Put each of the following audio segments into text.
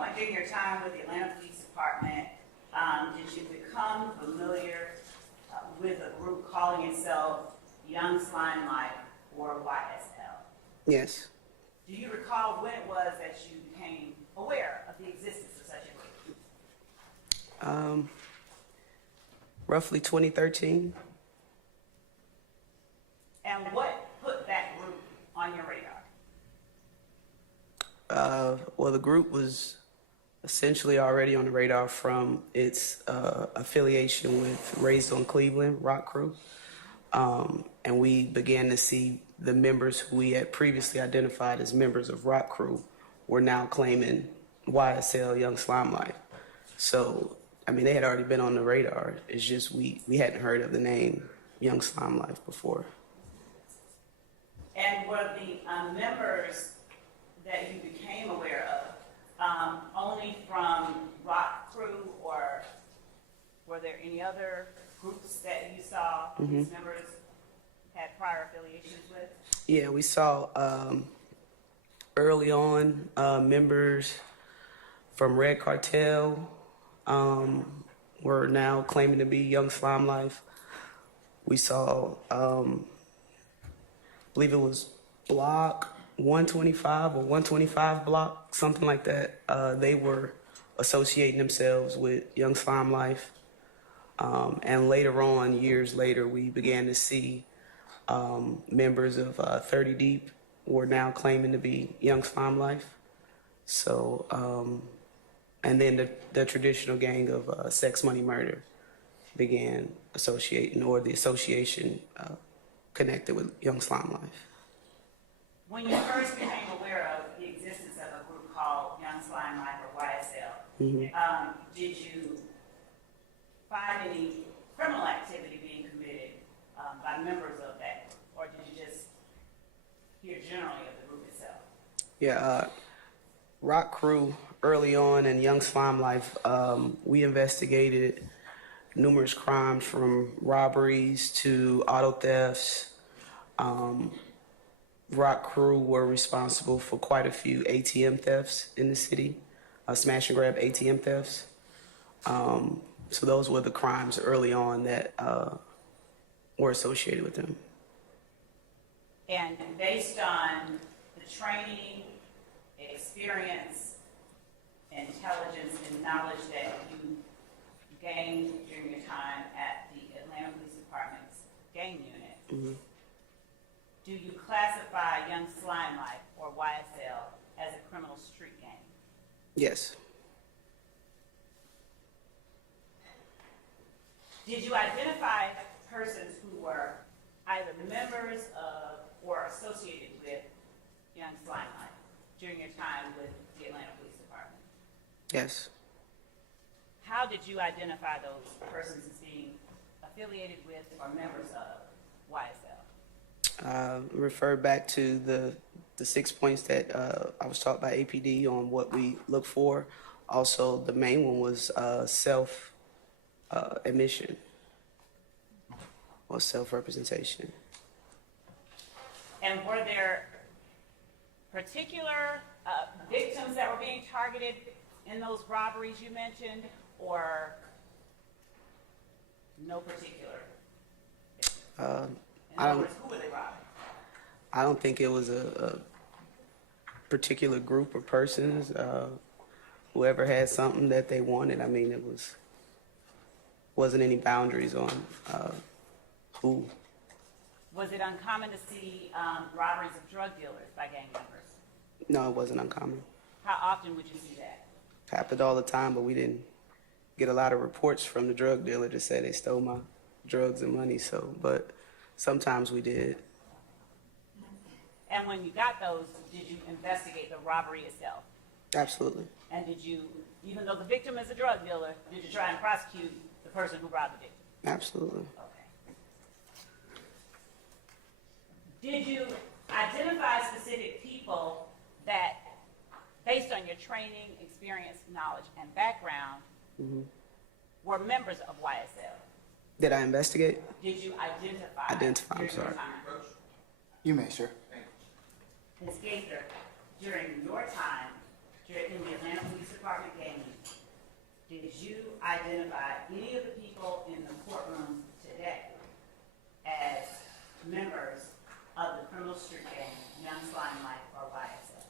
point during your time with the Atlanta Police Department did you become familiar with a group calling itself Young Slime Life or YSL? Yes. Do you recall when it was that you became aware of the existence of such a group? Roughly 2013. And what put that group on your radar? Well, the group was essentially already on the radar from its affiliation with Raised on Cleveland, ROC Crew. And we began to see the members who we had previously identified as members of ROC Crew were now claiming YSL, Young Slime Life. So, I mean, they had already been on the radar. It's just we hadn't heard of the name Young Slime Life before. And were the members that you became aware of only from ROC Crew, or were there any other groups that you saw these members had prior affiliations with? Yeah, we saw early on members from Red Cartel were now claiming to be Young Slime Life. We saw, I believe it was Block 125 or 125 Block, something like that. They were associating themselves with Young Slime Life. And later on, years later, we began to see members of 30 Deep were now claiming to be Young Slime Life. So, and then the traditional gang of Sex Money Murder began associating, or the association connected with Young Slime Life. When you first became aware of the existence of a group called Young Slime Life or YSL, did you find any criminal activity being committed by members of that group, or did you just hear generally of the group itself? Yeah, ROC Crew early on and Young Slime Life, we investigated numerous crimes from robberies to auto thefts. ROC Crew were responsible for quite a few ATM thefts in the city, smash and grab ATM thefts. So those were the crimes early on that were associated with them. And based on the training, experience, intelligence, and knowledge that you gained during your time at the Atlanta Police Department's gang unit, do you classify Young Slime Life or YSL as a criminal street gang? Yes. Did you identify persons who were either members of or associated with Young Slime Life during your time with the Atlanta Police Department? Yes. How did you identify those persons as being affiliated with or members of YSL? Refer back to the 6 points that I was taught by APD on what we look for. Also, the main one was self admission or self-representation. And were there particular victims that were being targeted in those robberies you mentioned, or no particular victims? In other words, who were they robbing? I don't think it was a particular group of persons. Whoever had something that they wanted, I mean, it wasn't any boundaries on who. Was it uncommon to see robberies of drug dealers by gang members? No, it wasn't uncommon. How often would you see that? Happened all the time, but we didn't get a lot of reports from the drug dealer to say they stole my drugs and money. So, but sometimes we did. And when you got those, did you investigate the robbery itself? Absolutely. And did you, even though the victim is a drug dealer, did you try and prosecute the person who robbed the victim? Absolutely. Okay. Did you identify specific people that, based on your training, experience, knowledge, and background, were members of YSL? Did I investigate? Did you identify? Identify, I'm sorry. You may, sir. Ms. Gaither, during your time in the Atlanta Police Department, Department gaming, did you identify any of the people in the courtroom today as members of the criminal street gang, Young Slime Life, or YSL?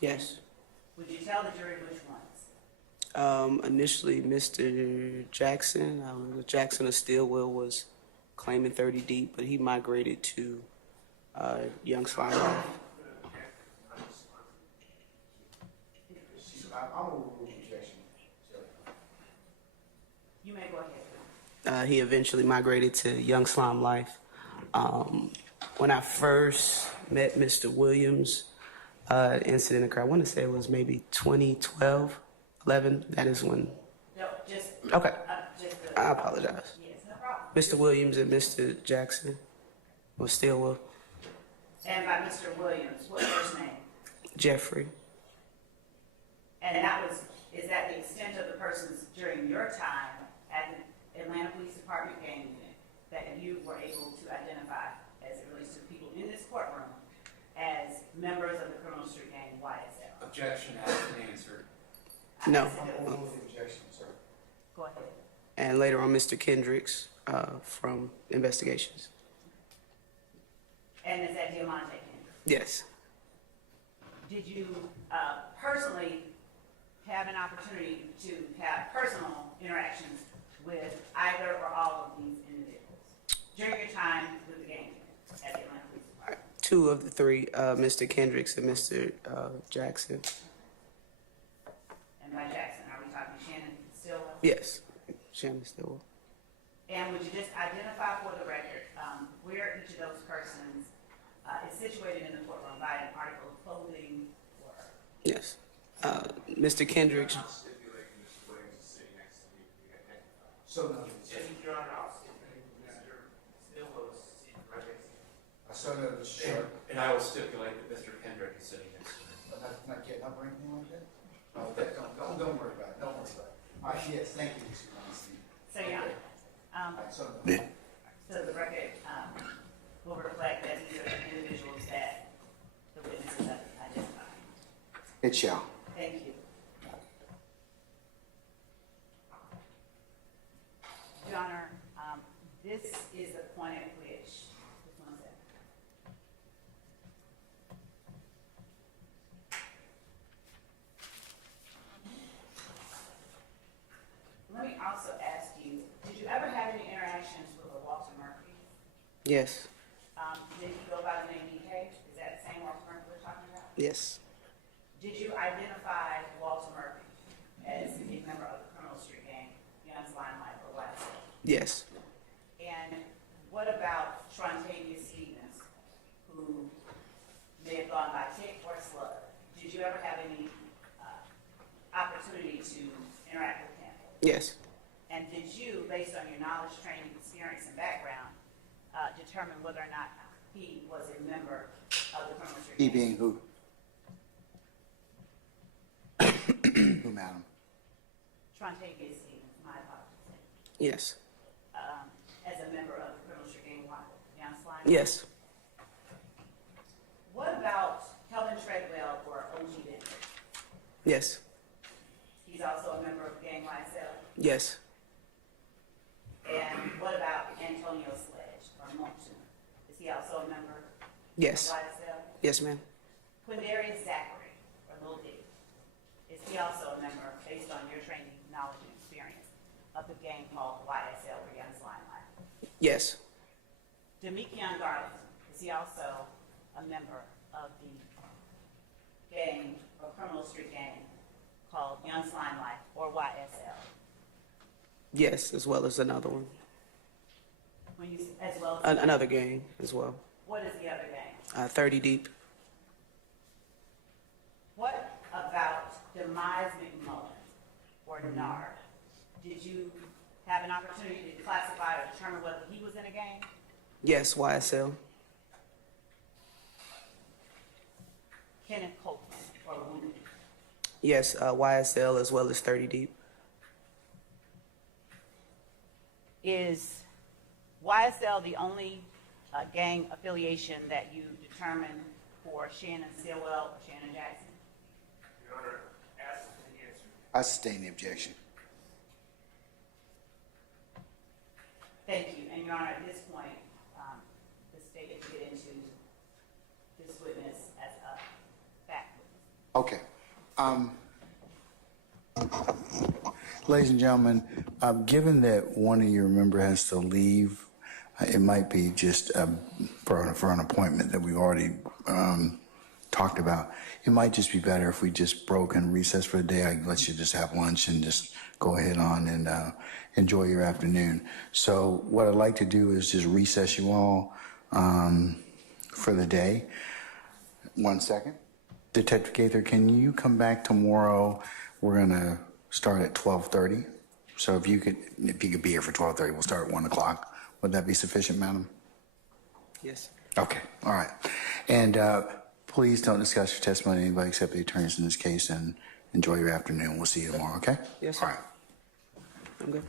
Yes. Would you tell the jury which ones? Initially, Mr. Jackson, Jackson or Stillwell was claiming 30 deep, but he migrated to Young Slime Life. I'm a rule objection. You may go ahead. He eventually migrated to Young Slime Life. When I first met Mr. Williams, incident occurred, I want to say it was maybe 2012, 11. That is when. No, just. Okay. Just I apologize. yes, no problem. Mr. Williams and Mr. Jackson, or Stillwell. And by Mr. Williams, what first name? Jeffrey. And is that the extent of the persons during your time at the Atlanta Police Department gang unit that you were able to identify as it relates to people in this courtroom as members of the criminal street gang YSL? Objection has been answered. No. I'm a rule objection, sir. Go ahead. And later on, Mr. Kendricks from Investigations. And is that Diamante Kendrick? Yes. Did you personally have an opportunity to have personal interactions with either or all of these individuals during your time with the gang unit at the Atlanta Police Department? Two of the three, Mr. Kendricks and Mr. Jackson. And by Jackson, are we talking Shannon Stillwell? Yes. Shannon Stillwell. And would you just identify for the record where each of those persons is situated in the courtroom by an article of clothing or? Yes. Mr. Kendricks. I'm not stipulating Mr. Williams is sitting next to me. We identify. So noted. Yes, Your Honor, I'll stipulate Mr. Stillwell is seated right next to me. I so noted, sir. And I will stipulate that Mr. Kendrick is sitting next to me. Not getting up or anything like that? No, don't worry about it. Don't worry about it. All right, yes, thank you, Mr. Weinstein. So, yeah. All right, so noted. So the record will reflect that these are the individuals that the witnesses have identified. It shall. Thank you. Your Honor, this is the point at which, just one second. Let me also ask you, did you ever have any interactions with a Walter Murphy? Yes. Did he go by the name DK? Is that the same Walter Murphy we're talking about? Yes. Did you identify Walter Murphy as a member of the criminal street gang, Young Slime Life, or YSL? Yes. And what about Trontavious Stevens, who may have gone by Tick or Slug? Did you ever have any opportunity to interact with him? Yes. And did you, based on your knowledge, training, experience, and background, determine whether or not he was a member of the criminal street He gang? being who? Who, madam? Trontavious Stevens, my apologies. Yes. As a member of the criminal street gang, Young Slime? Yes. What about Helen Treadwell or OG Bennett? Yes. He's also a member of the gang YSL. Yes. And what about Antonio Sledge or Moncton? Is he also a member Yes. of YSL? Yes, ma'am. Quindarius Zachary or Lil D? Is he also a member, based on your training, knowledge, and experience, of the gang called YSL or Young Slime Life? Yes. Demekion Garland, is he also a member of the gang or criminal street gang called Young Slime Life or YSL? Yes, as well as another one. When you, as well as Another gang as well. what is the other gang? 30 deep. What about Demise McMullen or Nard? Did you have an opportunity to classify or determine whether he was in a gang? Yes, YSL. Kenneth Copeland or Woody? Yes, YSL as well as 30 deep. Is YSL the only gang affiliation that you determined for Shannon Stillwell or Shannon Jackson? Your Honor, as to the I sustain the objection. Thank you. And Your Honor, at this point, the state is get into this witness as a fact witness. Okay. Ladies and gentlemen, given that one of your member has to leave, it might be just for an appointment that we've already talked about. It might just be better if we just broke and recessed for the day. I let you just have lunch and just go ahead on and enjoy your afternoon. So what I'd like to do is just recess you all for the day. 1 second. Detective Gaither, can you come back tomorrow? We're gonna start at 12:30. So if you could be here for 12:30, we'll start at 1 o'clock. Would that be sufficient, madam? Yes. Okay, all right. And please don't discuss your testimony with anybody except the attorneys in this case, and enjoy your afternoon. We'll see you tomorrow, okay? Yes, sir. All right. I'm good.